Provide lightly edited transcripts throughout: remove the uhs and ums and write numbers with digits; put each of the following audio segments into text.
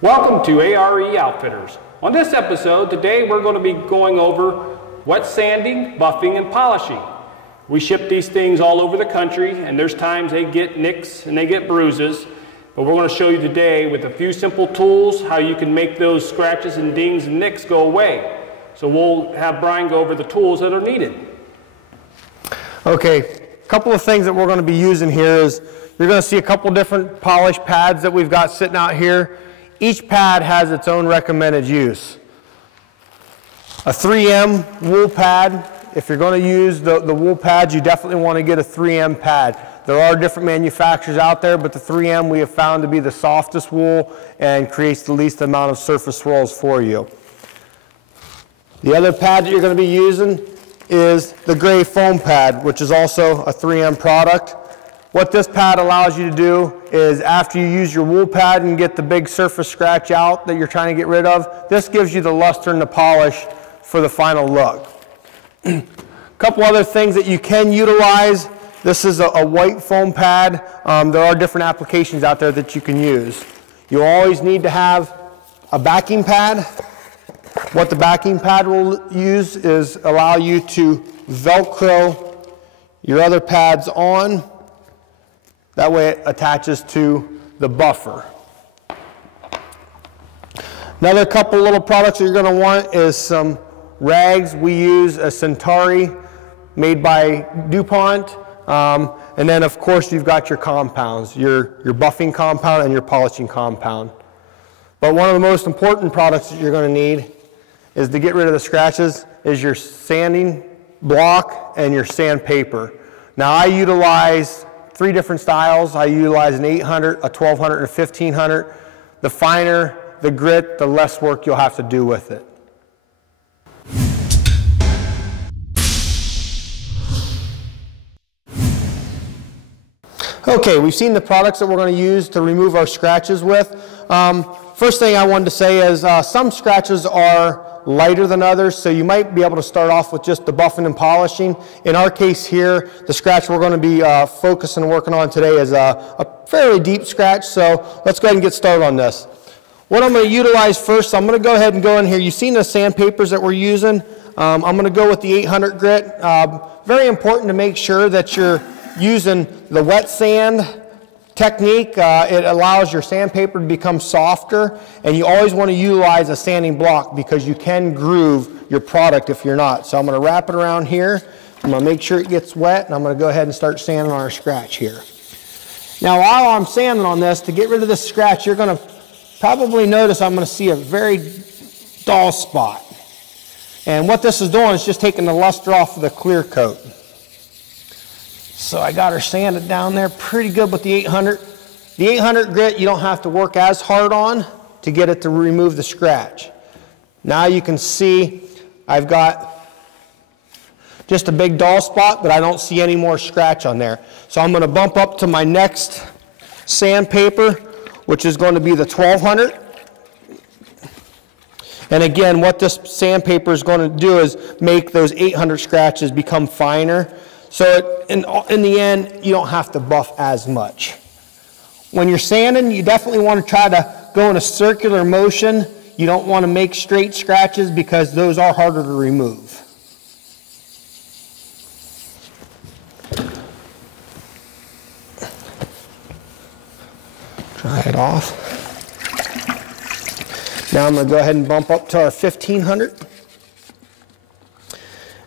Welcome to A.R.E. Outfitters. On this episode, today we're going to be going over wet sanding, buffing, and polishing. We ship these things all over the country, and there's times they get nicks and they get bruises, but we're going to show you today with a few simple tools how you can make those scratches and dings and nicks go away. So we'll have Brian go over the tools that are needed. Okay, a couple of things that we're going to be using here is you're going to see a couple different polish pads that we've got sitting out here. Each pad has its own recommended use. A 3M wool pad, if you're going to use the wool pads, you definitely want to get a 3M pad. There are different manufacturers out there, but the 3M we have found to be the softest wool and creates the least amount of surface swirls for you. The other pad that you're going to be using is the gray foam pad, which is also a 3M product. What this pad allows you to do is after you use your wool pad and get the big surface scratch out that you're trying to get rid of, this gives you the luster and the polish for the final look. A couple other things that you can utilize. This is a white foam pad. There are different applications out there that you can use. You always need to have a backing pad. What the backing pad will use is allow you to Velcro your other pads on. That way it attaches to the buffer. Another couple little products that you're going to want is some rags. We use a Centauri made by DuPont. And then of course you've got your compounds, your buffing compound and your polishing compound. But one of the most important products that you're going to need is to get rid of the scratches is your sanding block and your sandpaper. Now I utilize 3 different styles. I utilize an 800, a 1200, and a 1500. The finer the grit, the less work you'll have to do with it. Okay, we've seen the products that we're going to use to remove our scratches with. First thing I wanted to say is some scratches are lighter than others, so you might be able to start off with just the buffing and polishing. In our case here, the scratch we're going to be focusing and working on today is a fairly deep scratch, so let's go ahead and get started on this. What I'm going to utilize first, I'm going to go ahead and go in here. You've seen the sandpapers that we're using. I'm going to go with the 800 grit. Very important to make sure that you're using the wet sand technique. It allows your sandpaper to become softer, and you always want to utilize a sanding block because you can groove your product if you're not. So I'm going to wrap it around here. I'm going to make sure it gets wet, and I'm going to go ahead and start sanding on our scratch here. Now while I'm sanding on this, to get rid of this scratch, you're going to probably notice I'm going to see a very dull spot. And what this is doing is just taking the luster off of the clear coat. So I got her sanded down there pretty good with the 800. The 800 grit you don't have to work as hard on to get it to remove the scratch. Now you can see I've got just a big dull spot, but I don't see any more scratch on there. So I'm going to bump up to my next sandpaper, which is going to be the 1200. And again, what this sandpaper is going to do is make those 800 scratches become finer. So in the end, you don't have to buff as much. When you're sanding, you definitely want to try to go in a circular motion. You don't want to make straight scratches because those are harder to remove. Dry it off. Now I'm going to go ahead and bump up to our 1500.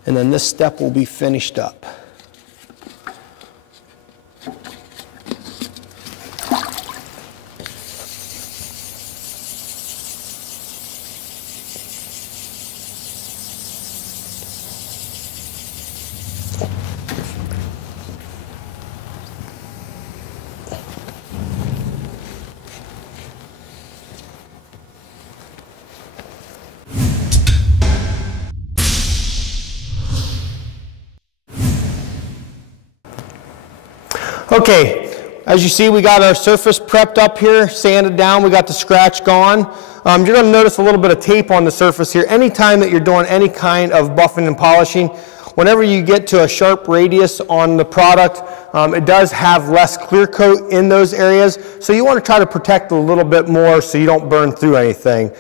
And then this step will be finished up. Okay, as you see, we got our surface prepped up here, sanded down, we got the scratch gone. You're going to notice a little bit of tape on the surface here. Anytime that you're doing any kind of buffing and polishing, whenever you get to a sharp radius on the product, it does have less clear coat in those areas, so you want to try to protect a little bit more so you don't burn through anything.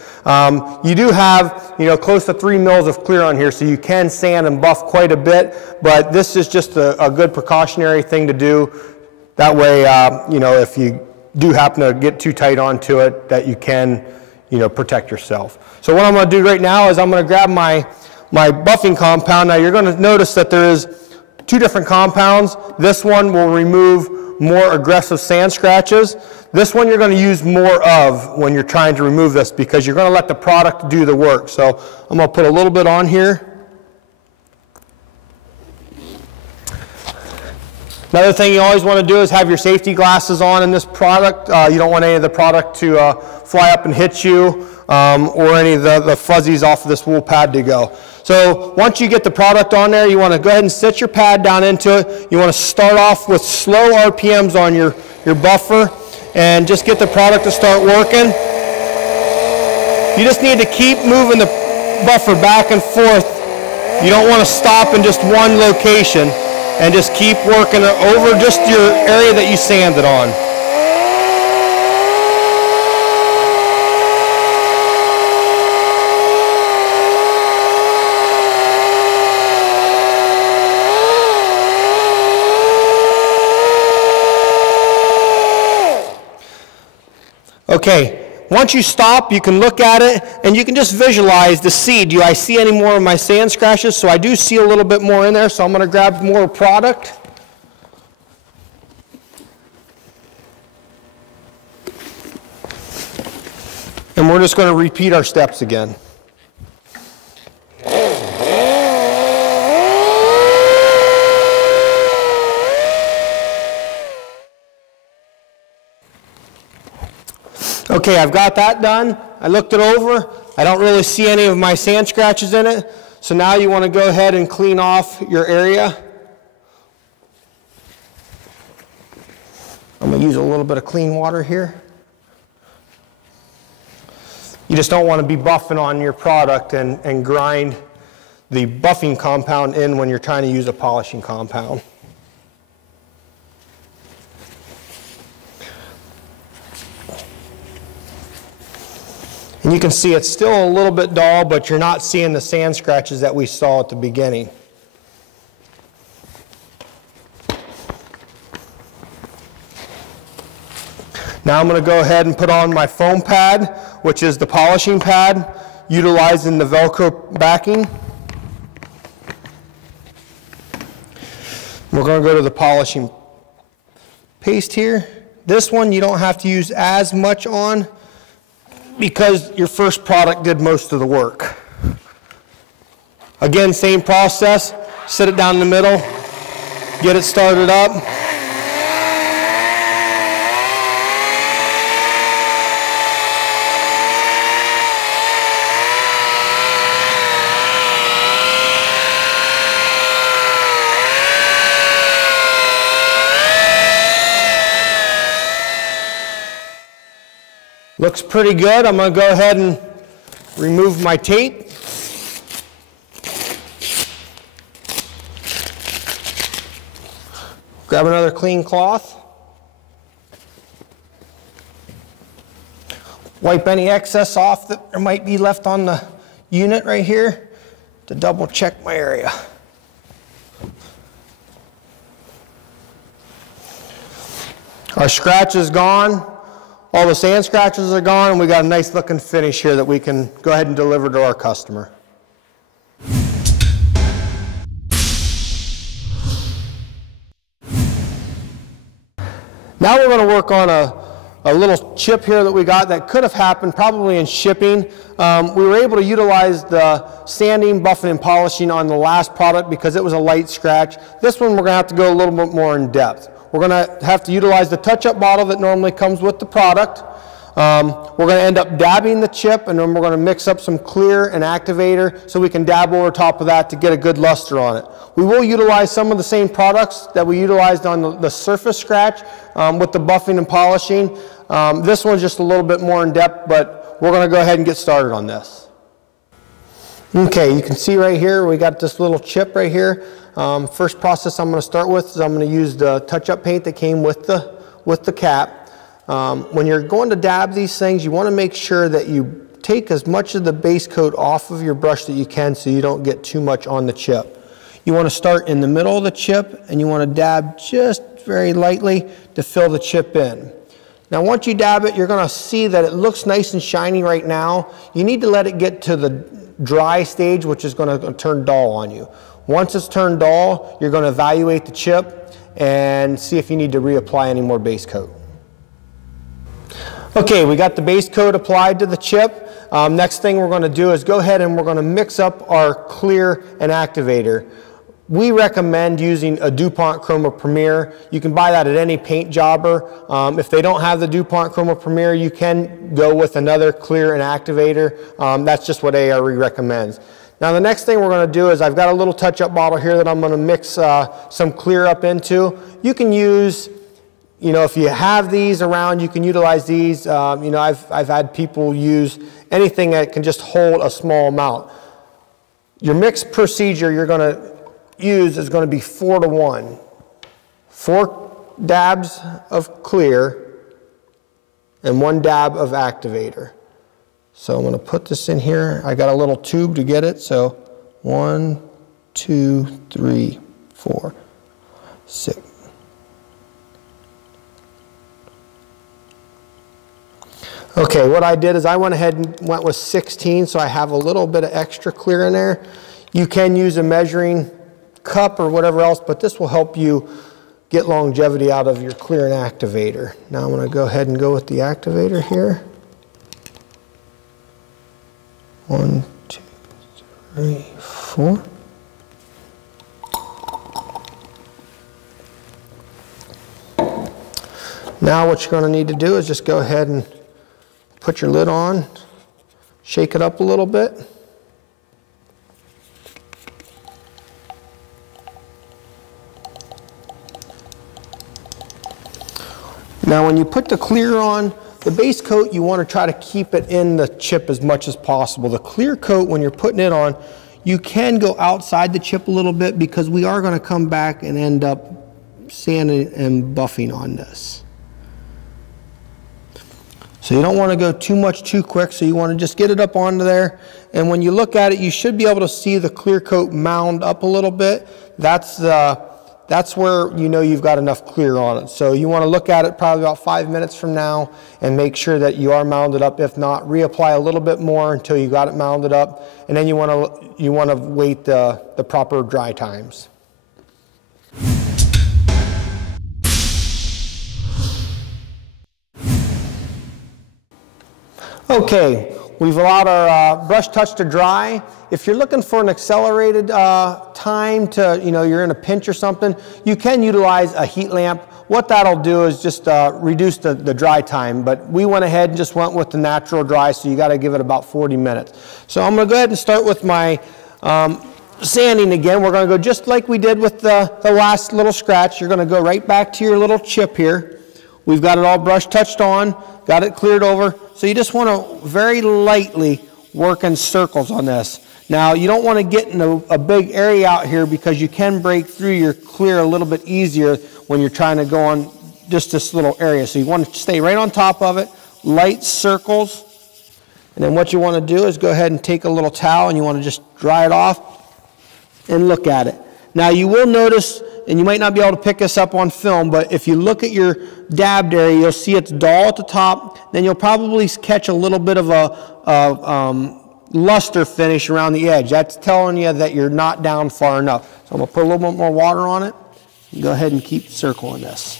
You do have, close to 3 mils of clear on here, so you can sand and buff quite a bit, but this is just a good precautionary thing to do. That way, if you do happen to get too tight onto it, that you can, protect yourself. So what I'm going to do right now is I'm going to grab my buffing compound. Now you're going to notice that there is 2 different compounds. This one will remove more aggressive sand scratches. This one you're going to use more of when you're trying to remove this, because you're going to let the product do the work. So I'm going to put a little bit on here. Another thing you always want to do is have your safety glasses on in this product. You don't want any of the product to fly up and hit you, or any of the fuzzies off of this wool pad to go. So once you get the product on there, you want to go ahead and set your pad down into it. You want to start off with slow RPMs on your buffer and just get the product to start working. You just need to keep moving the buffer back and forth. You don't want to stop in just one location, and just keep working over just your area that you sanded on. Okay, once you stop, you can look at it and you can just visualize to see, do I see any more of my sand scratches? So I do see a little bit more in there, so I'm going to grab more product. And we're just going to repeat our steps again. Okay, I've got that done. I looked it over. I don't really see any of my sand scratches in it. So now you want to go ahead and clean off your area. I'm going to use a little bit of clean water here. You just don't want to be buffing on your product and grind the buffing compound in when you're trying to use a polishing compound. And you can see it's still a little bit dull, but you're not seeing the sand scratches that we saw at the beginning. Now I'm going to go ahead and put on my foam pad, which is the polishing pad, utilizing the Velcro backing. We're going to go to the polishing paste here. This one you don't have to use as much on, because your first product did most of the work. Again, same process, sit it down in the middle, get it started up. Looks pretty good. I'm going to go ahead and remove my tape. Grab another clean cloth. Wipe any excess off that there might be left on the unit right here to double check my area. Our scratch is gone. All the sand scratches are gone, and we got a nice looking finish here that we can go ahead and deliver to our customer. Now we're going to work on a little chip here that we got that could have happened probably in shipping. We were able to utilize the sanding, buffing, and polishing on the last product because it was a light scratch. This one we're going to have to go a little bit more in depth. We're going to have to utilize the touch-up bottle that normally comes with the product. We're going to end up dabbing the chip, and then we're going to mix up some clear and activator so we can dab over top of that to get a good luster on it. We will utilize some of the same products that we utilized on the surface scratch with the buffing and polishing. This one's just a little bit more in depth, but we're going to go ahead and get started on this. Okay, you can see right here, we got this little chip right here. First process I'm going to start with is I'm going to use the touch-up paint that came with the cap. When you're going to dab these things, you want to make sure that you take as much of the base coat off of your brush that you can so you don't get too much on the chip. You want to start in the middle of the chip and you want to dab just very lightly to fill the chip in. Now once you dab it, you're going to see that it looks nice and shiny right now. You need to let it get to the dry stage, which is going to turn dull on you. Once it's turned dull, you're going to evaluate the chip and see if you need to reapply any more base coat. Okay, we got the base coat applied to the chip. Next thing we're going to do is go ahead and we're going to mix up our clear and activator. We recommend using a DuPont Chroma Premier. You can buy that at any paint jobber. If they don't have the DuPont Chroma Premier, you can go with another clear and activator. That's just what A.R.E recommends. Now the next thing we're going to do is I've got a little touch-up bottle here that I'm going to mix some clear up into. You can use, you know, if you have these around, you can utilize these. You know, I've had people use anything that can just hold a small amount. Your mix procedure you're going to use is going to be 4 to 1. 4 dabs of clear and 1 dab of activator. So I'm going to put this in here. I got a little tube to get it. So 1, 2, 3, 4, 6. Okay, what I did is I went ahead and went with 16, so I have a little bit of extra clear in there. You can use a measuring cup or whatever else, but this will help you get longevity out of your clear and activator. Now I'm going to go ahead and go with the activator here. 1, 2, 3, 4. Now what you're going to need to do is just go ahead and put your lid on, shake it up a little bit. Now when you put the clear on, the base coat, you want to try to keep it in the chip as much as possible. The clear coat, when you're putting it on, you can go outside the chip a little bit because we are going to come back and end up sanding and buffing on this. So you don't want to go too much too quick, so you want to just get it up onto there. And when you look at it, you should be able to see the clear coat mound up a little bit. That's where you know you've got enough clear on it. So you want to look at it probably about 5 minutes from now and make sure that you are mounded up. If not, reapply a little bit more until you got it mounded up. And then you want to wait the proper dry times. Okay, we've allowed our brush touch to dry. If you're looking for an accelerated time to, you know, you're in a pinch or something, you can utilize a heat lamp. What that'll do is just reduce the dry time, but we went ahead and just went with the natural dry, so you got to give it about 40 minutes. So I'm going to go ahead and start with my sanding again. We're going to go just like we did with the last little scratch. You're going to go right back to your little chip here. We've got it all brush touched on, got it cleared over. So you just want to very lightly work in circles on this. Now you don't want to get in a big area out here because you can break through your clear a little bit easier when you're trying to go on just this little area. So you want to stay right on top of it, light circles. And then what you want to do is go ahead and take a little towel and you want to just dry it off and look at it. Now you will notice, and you might not be able to pick this up on film, but if you look at your dabbed area, you'll see it's dull at the top. Then you'll probably catch a little bit of a luster finish around the edge. That's telling you that you're not down far enough. So I'm going to put a little bit more water on it. And go ahead and keep circling this.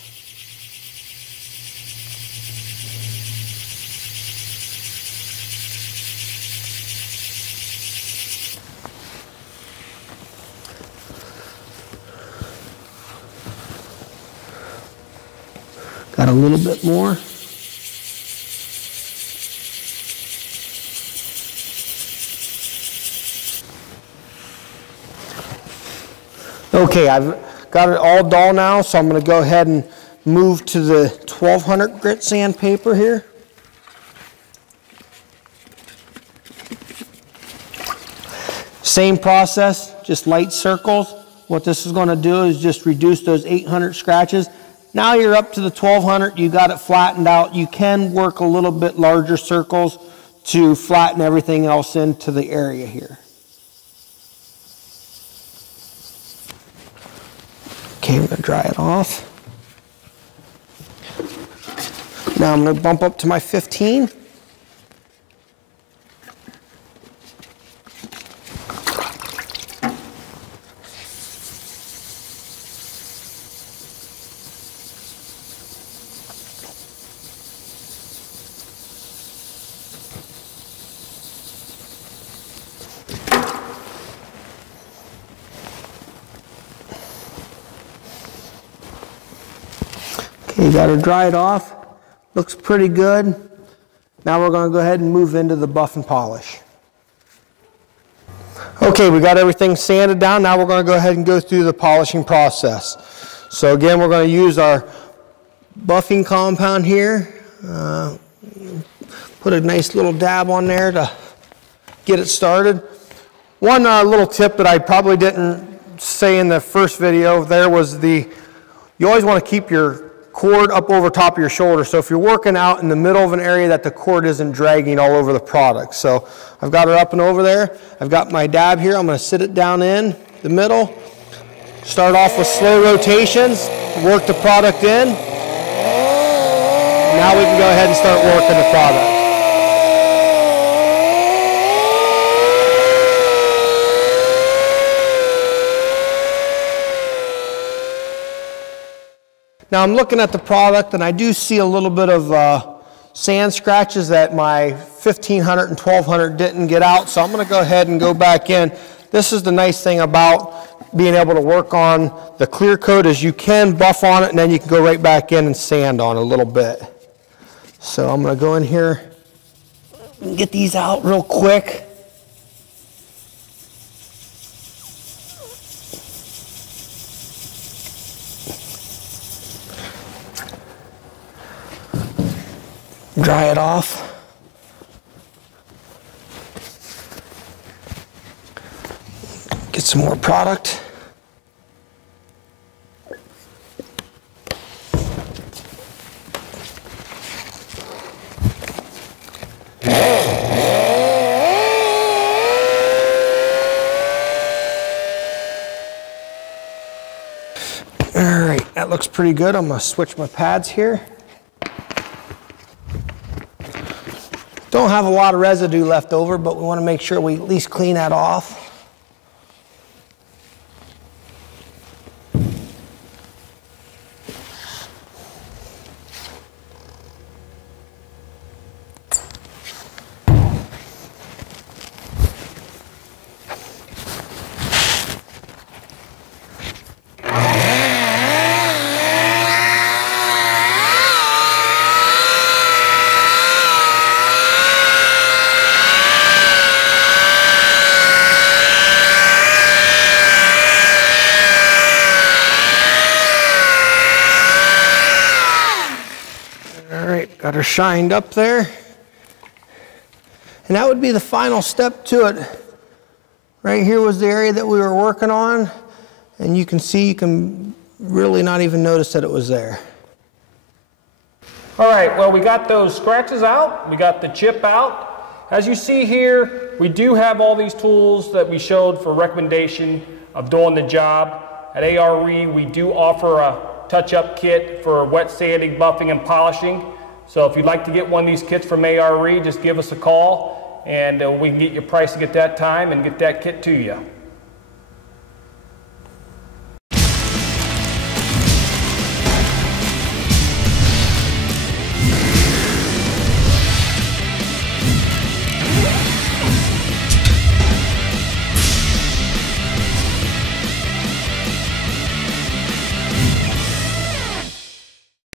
Got a little bit more. Okay, I've got it all dull now, so I'm going to go ahead and move to the 1200 grit sandpaper here. Same process, just light circles. What this is going to do is just reduce those 800 scratches. Now you're up to the 1200, you got it flattened out. You can work a little bit larger circles to flatten everything else into the area here. Okay, I'm going to dry it off. Now I'm going to bump up to my 15. Okay, you got to dry it off. Looks pretty good. Now we're going to go ahead and move into the buff and polish. Okay, we got everything sanded down. Now we're going to go ahead and go through the polishing process. So again, we're going to use our buffing compound here. Put a nice little dab on there to get it started. One little tip that I probably didn't say in the first video there was you always want to keep your cord up over top of your shoulder. So if you're working out in the middle of an area that the cord isn't dragging all over the product. So I've got her up and over there. I've got my dab here. I'm going to sit it down in the middle. Start off with slow rotations. Work the product in. Now we can go ahead and start working the product. Now I'm looking at the product and I do see a little bit of sand scratches that my 1500 and 1200 didn't get out, so I'm going to go ahead and go back in. This is the nice thing about being able to work on the clear coat is you can buff on it and then you can go right back in and sand on it a little bit. So I'm going to go in here and get these out real quick. Dry it off. Get some more product. All right, that looks pretty good. I'm going to switch my pads here. Don't have a lot of residue left over, but we want to make sure we at least clean that off. Got her shined up there. And that would be the final step to it. Right here was the area that we were working on. And you can see, you can really not even notice that it was there. All right, well, we got those scratches out. We got the chip out. As you see here, we do have all these tools that we showed for recommendation of doing the job. At A.R.E, we do offer a touch-up kit for wet sanding, buffing, and polishing. So if you'd like to get one of these kits from A.R.E, just give us a call and we can get your price at that time and get that kit to you.